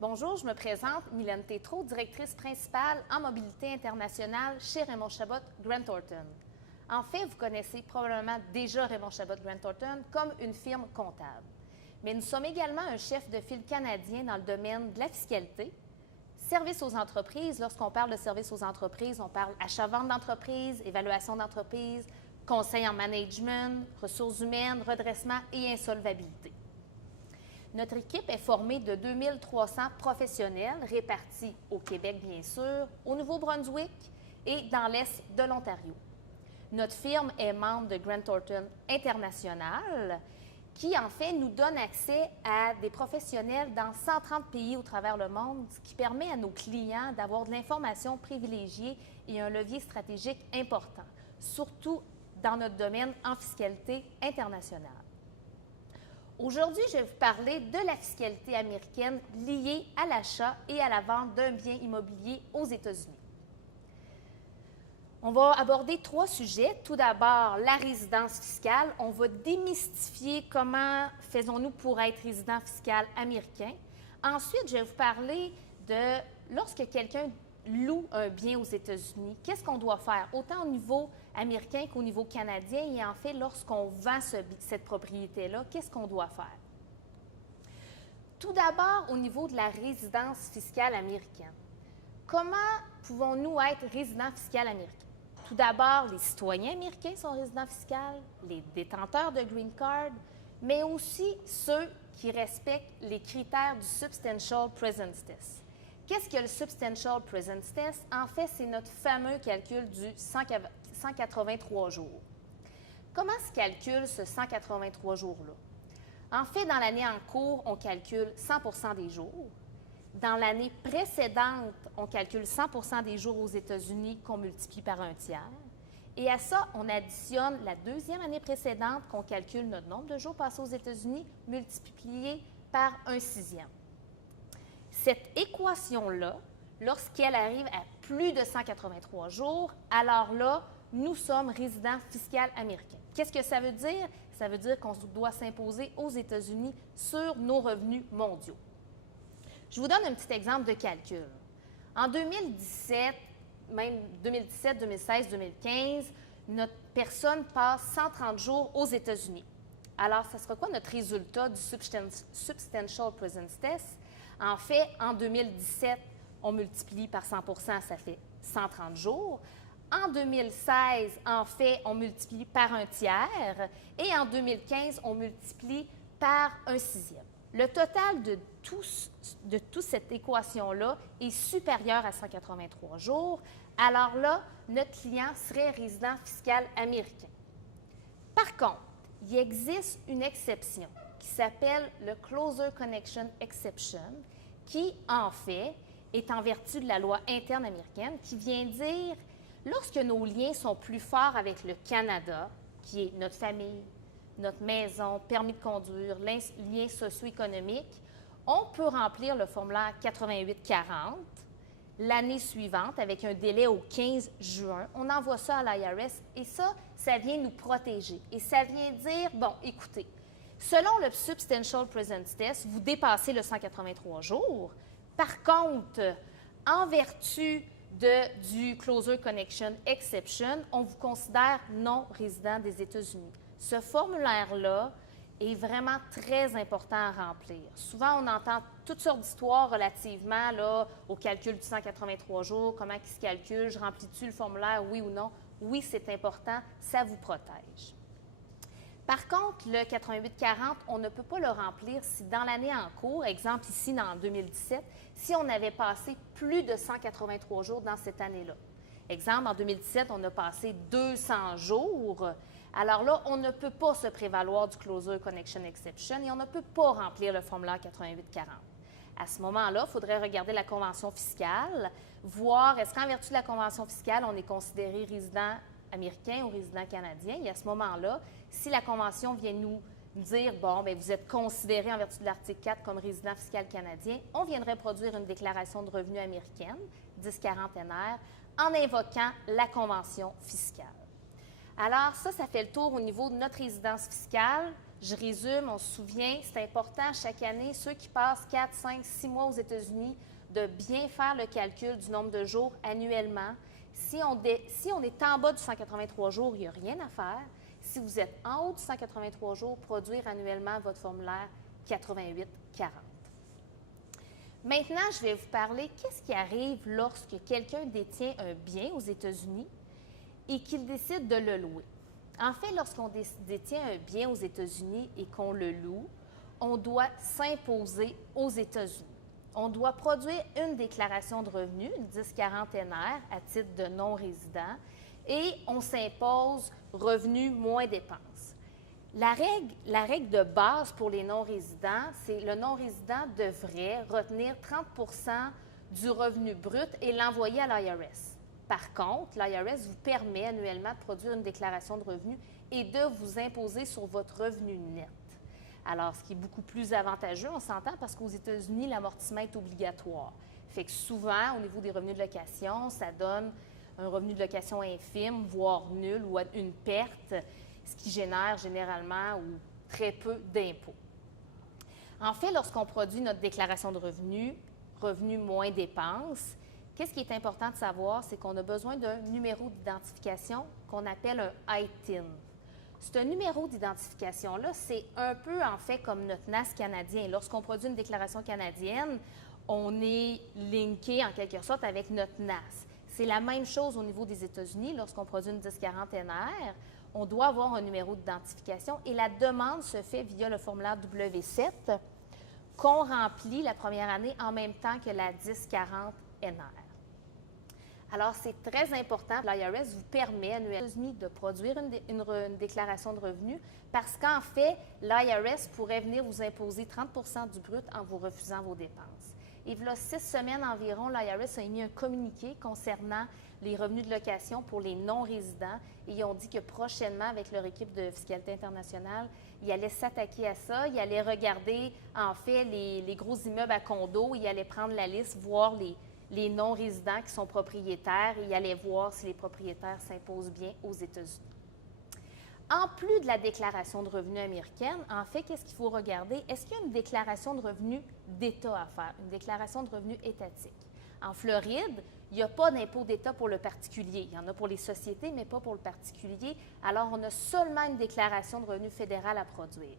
Bonjour, je me présente, Mylène Tétrault, directrice principale en mobilité internationale chez Raymond Chabot Grant Thornton. En fait, vous connaissez probablement déjà Raymond Chabot Grant Thornton comme une firme comptable. Mais nous sommes également un chef de file canadien dans le domaine de la fiscalité, service aux entreprises. Lorsqu'on parle de service aux entreprises, on parle achat-vente d'entreprise, évaluation d'entreprise, conseil en management, ressources humaines, redressement et insolvabilité. Notre équipe est formée de 2300 professionnels répartis au Québec, bien sûr, au Nouveau-Brunswick et dans l'Est de l'Ontario. Notre firme est membre de Grant Thornton International, qui en fait nous donne accès à des professionnels dans 130 pays au travers le monde, ce qui permet à nos clients d'avoir de l'information privilégiée et un levier stratégique important, surtout dans notre domaine en fiscalité internationale. Aujourd'hui, je vais vous parler de la fiscalité américaine liée à l'achat et à la vente d'un bien immobilier aux États-Unis. On va aborder 3 sujets. Tout d'abord, la résidence fiscale. On va démystifier comment faisons-nous pour être résident fiscal américain. Ensuite, je vais vous parler de lorsque quelqu'un loue un bien aux États-Unis, qu'est-ce qu'on doit faire, autant au niveau américain qu'au niveau canadien, et en fait, lorsqu'on vend cette propriété-là, qu'est-ce qu'on doit faire? Tout d'abord, au niveau de la résidence fiscale américaine. Comment pouvons-nous être résidents fiscal américains? Tout d'abord, les citoyens américains sont résidents fiscaux, les détenteurs de green card, mais aussi ceux qui respectent les critères du Substantial Presence Test. Qu'est-ce que le Substantial Presence Test? En fait, c'est notre fameux calcul du 183 jours. Comment se calcule ce 183 jours-là? En fait, dans l'année en cours, on calcule 100 des jours. Dans l'année précédente, on calcule 100 des jours aux États-Unis qu'on multiplie par un tiers. Et à ça, on additionne la deuxième année précédente qu'on calcule notre nombre de jours passés aux États-Unis multiplié par un sixième. Cette équation-là, lorsqu'elle arrive à plus de 183 jours, alors là, nous sommes résidents fiscaux américains. Qu'est-ce que ça veut dire? Ça veut dire qu'on doit s'imposer aux États-Unis sur nos revenus mondiaux. Je vous donne un petit exemple de calcul. En 2017, même 2017, 2016, 2015, notre personne passe 130 jours aux États-Unis. Alors, ça sera quoi notre résultat du Substantial Presence Test? En fait, en 2017, on multiplie par 100 ça fait 130 jours. En 2016, en fait, on multiplie par un tiers. Et en 2015, on multiplie par un sixième. Le total de toute cette équation-là est supérieur à 183 jours. Alors là, notre client serait résident fiscal américain. Par contre, il existe une exception qui s'appelle le Closer Connection Exception, qui, en fait, est en vertu de la loi interne américaine, qui vient dire, lorsque nos liens sont plus forts avec le Canada, qui est notre famille, notre maison, permis de conduire, liens socio-économiques, on peut remplir le formulaire 8840 l'année suivante avec un délai au 15 juin. On envoie ça à l'IRS et ça vient nous protéger. Et ça vient dire, bon, écoutez, selon le Substantial Presence Test, vous dépassez le 183 jours. Par contre, en vertu du Closer Connection Exception, on vous considère non résident des États-Unis. Ce formulaire-là est vraiment très important à remplir. Souvent, on entend toutes sortes d'histoires relativement là, au calcul du 183 jours, comment il se calcule, je remplis-tu le formulaire, oui ou non? Oui, c'est important, ça vous protège. Par contre, le 8840, on ne peut pas le remplir si dans l'année en cours, exemple ici en 2017, si on avait passé plus de 183 jours dans cette année-là. Exemple, en 2017, on a passé 200 jours. Alors là, on ne peut pas se prévaloir du Closer Connection Exception et on ne peut pas remplir le formulaire 8840. À ce moment-là, il faudrait regarder la convention fiscale, voir est-ce qu'en vertu de la convention fiscale, on est considéré résident américain ou résident canadien. Et à ce moment-là, si la convention vient nous dire, bon, bien, vous êtes considéré en vertu de l'article 4 comme résident fiscal canadien, on viendrait produire une déclaration de revenus américaine, 1040 NR, en invoquant la convention fiscale. Alors, ça fait le tour au niveau de notre résidence fiscale. Je résume, on se souvient, c'est important chaque année, ceux qui passent 4, 5, 6 mois aux États-Unis, de bien faire le calcul du nombre de jours annuellement. Si on est en bas du 183 jours, il n'y a rien à faire. Si vous êtes en haut du 183 jours, produire annuellement votre formulaire 8840. Maintenant, je vais vous parler qu'est-ce qui arrive lorsque quelqu'un détient un bien aux États-Unis et qu'il décide de le louer. En fait, lorsqu'on détient un bien aux États-Unis et qu'on le loue, on doit s'imposer aux États-Unis. On doit produire une déclaration de revenus, une 1040 NR, à titre de non-résident, et on s'impose revenus moins dépenses. La règle de base pour les non-résidents, c'est le non-résident devrait retenir 30 du revenu brut et l'envoyer à l'IRS. Par contre, l'IRS vous permet annuellement de produire une déclaration de revenus et de vous imposer sur votre revenu net. Alors, ce qui est beaucoup plus avantageux, on s'entend, parce qu'aux États-Unis, l'amortissement est obligatoire. Fait que souvent, au niveau des revenus de location, ça donne un revenu de location infime, voire nul, ou une perte, ce qui génère généralement ou très peu d'impôts. En fait, lorsqu'on produit notre déclaration de revenus, revenus moins dépenses, qu'est-ce qui est important de savoir, c'est qu'on a besoin d'un numéro d'identification qu'on appelle un ITIN. Ce numéro d'identification-là, c'est un peu en fait comme notre NAS canadien. Lorsqu'on produit une déclaration canadienne, on est linké en quelque sorte avec notre NAS. C'est la même chose au niveau des États-Unis. Lorsqu'on produit une 1040 NR, on doit avoir un numéro d'identification et la demande se fait via le formulaire W7 qu'on remplit la première année en même temps que la 1040 NR. Alors, c'est très important. L'IRS vous permet annuellement de produire une déclaration de revenus parce qu'en fait, l'IRS pourrait venir vous imposer 30 du brut en vous refusant vos dépenses. Et il y a 6 semaines environ, l'IRS a émis un communiqué concernant les revenus de location pour les non-résidents et ils ont dit que prochainement, avec leur équipe de fiscalité internationale, ils allaient s'attaquer à ça, ils allaient regarder en fait les gros immeubles à condos, ils allaient prendre la liste, voir les non-résidents qui sont propriétaires et ils allaient voir si les propriétaires s'imposent bien aux États-Unis. En plus de la déclaration de revenus américaine, en fait, qu'est-ce qu'il faut regarder? Est-ce qu'il y a une déclaration de revenus d'État à faire, une déclaration de revenus étatique? En Floride, il n'y a pas d'impôt d'État pour le particulier. Il y en a pour les sociétés, mais pas pour le particulier. Alors, on a seulement une déclaration de revenus fédérale à produire.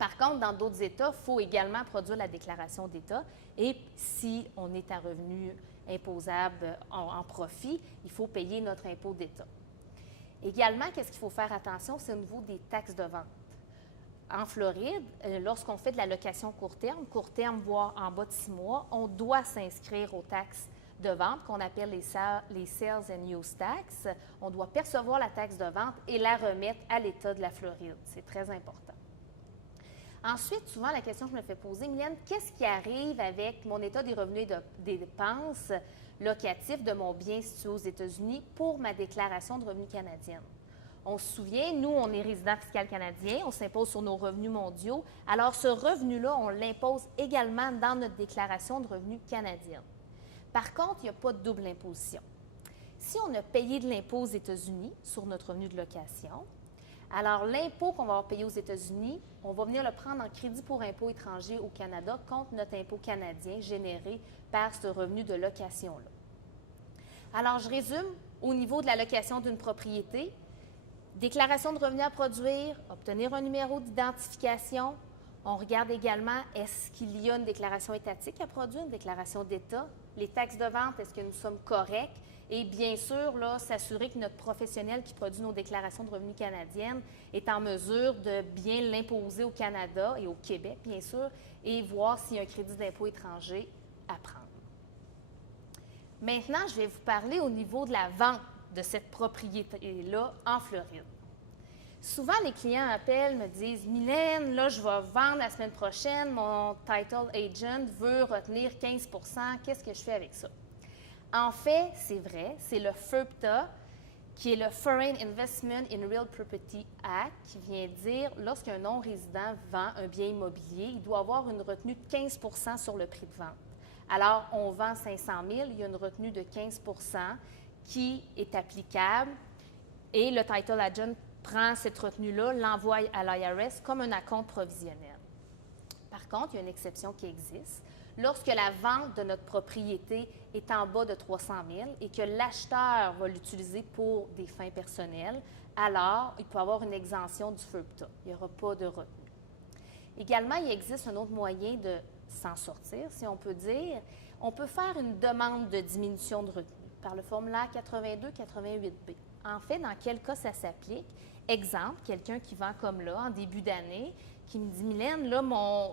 Par contre, dans d'autres États, il faut également produire la déclaration d'État. Et si on est à revenu imposable en profit, il faut payer notre impôt d'État. Également, qu'est-ce qu'il faut faire attention, c'est au niveau des taxes de vente. En Floride, lorsqu'on fait de la location court terme, voire en bas de 6 mois, on doit s'inscrire aux taxes de vente qu'on appelle les Sales and Use Tax. On doit percevoir la taxe de vente et la remettre à l'État de la Floride. C'est très important. Ensuite, souvent, la question que je me fais poser, Mylène, qu'est-ce qui arrive avec mon état des revenus et des dépenses locatifs de mon bien situé aux États-Unis pour ma déclaration de revenus canadienne? On se souvient, nous, on est résident fiscal canadien, on s'impose sur nos revenus mondiaux. Alors, ce revenu-là, on l'impose également dans notre déclaration de revenus canadienne. Par contre, il n'y a pas de double imposition. Si on a payé de l'impôt aux États-Unis sur notre revenu de location, alors l'impôt qu'on va avoir payé aux États-Unis, on va venir le prendre en crédit pour impôt étranger au Canada contre notre impôt canadien généré par ce revenu de location-là. Alors, je résume, au niveau de la location d'une propriété, déclaration de revenus à produire, obtenir un numéro d'identification. On regarde également, est-ce qu'il y a une déclaration étatique à produire, une déclaration d'État? Les taxes de vente, est-ce que nous sommes corrects? Et bien sûr, là, s'assurer que notre professionnel qui produit nos déclarations de revenus canadiennes est en mesure de bien l'imposer au Canada et au Québec, bien sûr, et voir s'il y a un crédit d'impôt étranger à prendre. Maintenant, je vais vous parler au niveau de la vente de cette propriété-là en Floride. Souvent, les clients appellent, me disent « Mylène, là, je vais vendre la semaine prochaine, mon title agent veut retenir 15 %, qu'est-ce que je fais avec ça? » En fait, c'est vrai, c'est le FIRPTA, qui est le Foreign Investment in Real Property Act, qui vient dire lorsqu'un non-résident vend un bien immobilier, il doit avoir une retenue de 15 % sur le prix de vente. Alors, on vend 500 000, il y a une retenue de 15 % qui est applicable et le title agent prend cette retenue-là, l'envoie à l'IRS comme un acompte provisionnel. Par contre, il y a une exception qui existe. Lorsque la vente de notre propriété est en bas de 300 000 et que l'acheteur va l'utiliser pour des fins personnelles, alors il peut avoir une exemption du FERPTA. Il n'y aura pas de retenue. Également, il existe un autre moyen de s'en sortir, si on peut dire. On peut faire une demande de diminution de retenue par le formulaire 82-88B. En fait, dans quel cas ça s'applique? Exemple, quelqu'un qui vend comme là, en début d'année, qui me dit, Mylène, là,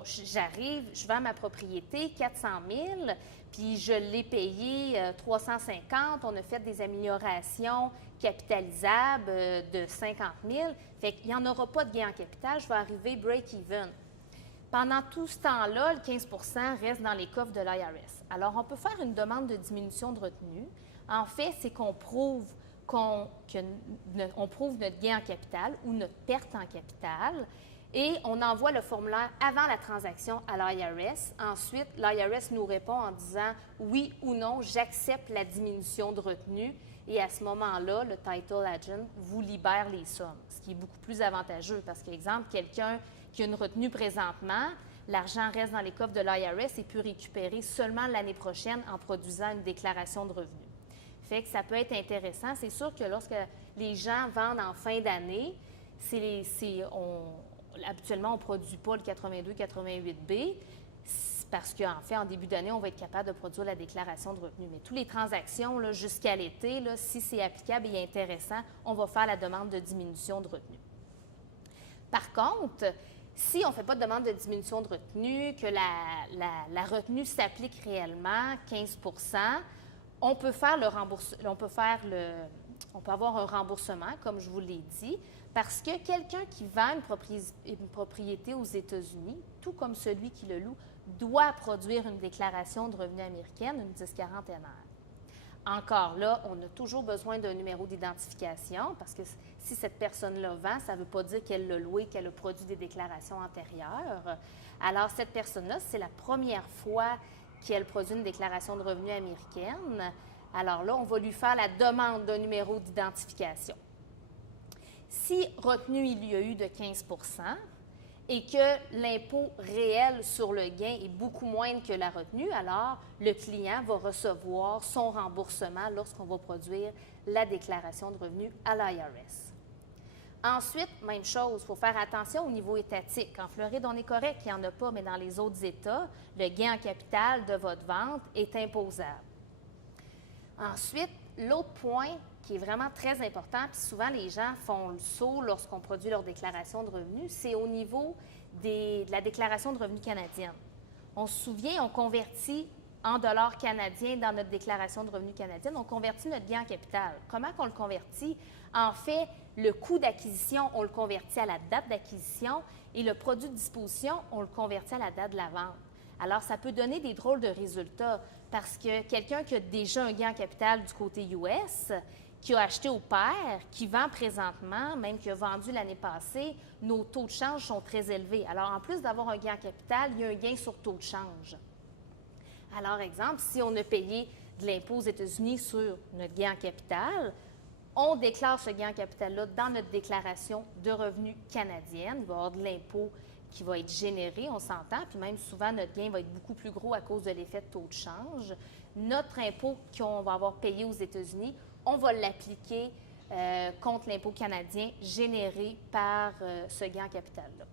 j'arrive, je vends ma propriété 400 000, puis je l'ai payé 350, on a fait des améliorations capitalisables de 50 000, fait qu'il n'y en aura pas de gain en capital, je vais arriver break-even. Pendant tout ce temps-là, le 15 reste dans les coffres de l'IRS. Alors, on peut faire une demande de diminution de retenue. En fait, c'est qu'on prouve on prouve notre gain en capital ou notre perte en capital et on envoie le formulaire avant la transaction à l'IRS. Ensuite, l'IRS nous répond en disant oui ou non, j'accepte la diminution de retenue et à ce moment-là, le title agent vous libère les sommes, ce qui est beaucoup plus avantageux parce qu'exemple, quelqu'un qui a une retenue présentement, l'argent reste dans les coffres de l'IRS et peut récupérer seulement l'année prochaine en produisant une déclaration de revenus. Fait que ça peut être intéressant. C'est sûr que lorsque les gens vendent en fin d'année, habituellement, on ne produit pas le 82-88B parce qu'en fait, en début d'année, on va être capable de produire la déclaration de revenus. Mais toutes les transactions jusqu'à l'été, si c'est applicable et intéressant, on va faire la demande de diminution de revenus. Par contre, si on ne fait pas de demande de diminution de retenue, que la retenue s'applique réellement, 15 on peut faire on peut avoir un remboursement, comme je vous l'ai dit, parce que quelqu'un qui vend une propriété aux États-Unis, tout comme celui qui le loue, doit produire une déclaration de revenus américaine, une 1040 NR. Encore là, on a toujours besoin d'un numéro d'identification parce que si cette personne-là vend, ça ne veut pas dire qu'elle l'a loué, qu'elle a produit des déclarations antérieures. Alors, cette personne-là, c'est la première fois qu'elle produit une déclaration de revenus américaine. Alors là, on va lui faire la demande d'un numéro d'identification. Si retenu il y a eu de 15 et que l'impôt réel sur le gain est beaucoup moindre que la retenue, alors le client va recevoir son remboursement lorsqu'on va produire la déclaration de revenus à l'IRS. Ensuite, même chose, il faut faire attention au niveau étatique. En Floride, on est correct, il n'y en a pas, mais dans les autres États, le gain en capital de votre vente est imposable. Ensuite, l'autre point qui est vraiment très important, puis souvent les gens font le saut lorsqu'on produit leur déclaration de revenus, c'est au niveau de la déclaration de revenus canadienne. On se souvient, on convertit en dollars canadiens dans notre déclaration de revenus canadienne, on convertit notre gain en capital. Comment qu'on le convertit? En fait, le coût d'acquisition, on le convertit à la date d'acquisition et le produit de disposition, on le convertit à la date de la vente. Alors, ça peut donner des drôles de résultats parce que quelqu'un qui a déjà un gain en capital du côté US, qui a acheté au pair, qui vend présentement, même qui a vendu l'année passée, nos taux de change sont très élevés. Alors, en plus d'avoir un gain en capital, il y a un gain sur taux de change. Alors, exemple, si on a payé de l'impôt aux États-Unis sur notre gain en capital, on déclare ce gain en capital-là dans notre déclaration de revenus canadienne. Il va y avoir de l'impôt qui va être généré, on s'entend, puis même souvent notre gain va être beaucoup plus gros à cause de l'effet de taux de change. Notre impôt qu'on va avoir payé aux États-Unis, on va l'appliquer contre l'impôt canadien généré par ce gain en capital-là.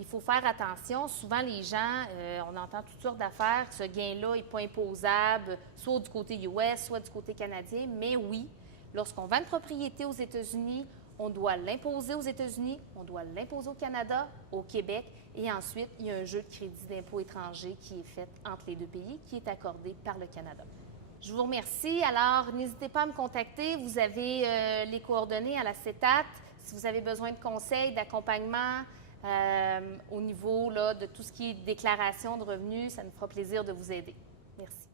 Il faut faire attention. Souvent, les gens, on entend toutes sortes d'affaires. Ce gain-là n'est pas imposable, soit du côté US, soit du côté canadien. Mais oui, lorsqu'on vend une propriété aux États-Unis, on doit l'imposer aux États-Unis, on doit l'imposer au Canada, au Québec, et ensuite, il y a un jeu de crédit d'impôt étranger qui est fait entre les deux pays, qui est accordé par le Canada. Je vous remercie. Alors, n'hésitez pas à me contacter. Vous avez les coordonnées à la CETAT. Si vous avez besoin de conseils, d'accompagnement au niveau là, de tout ce qui est déclaration de revenus, ça nous fera plaisir de vous aider. Merci.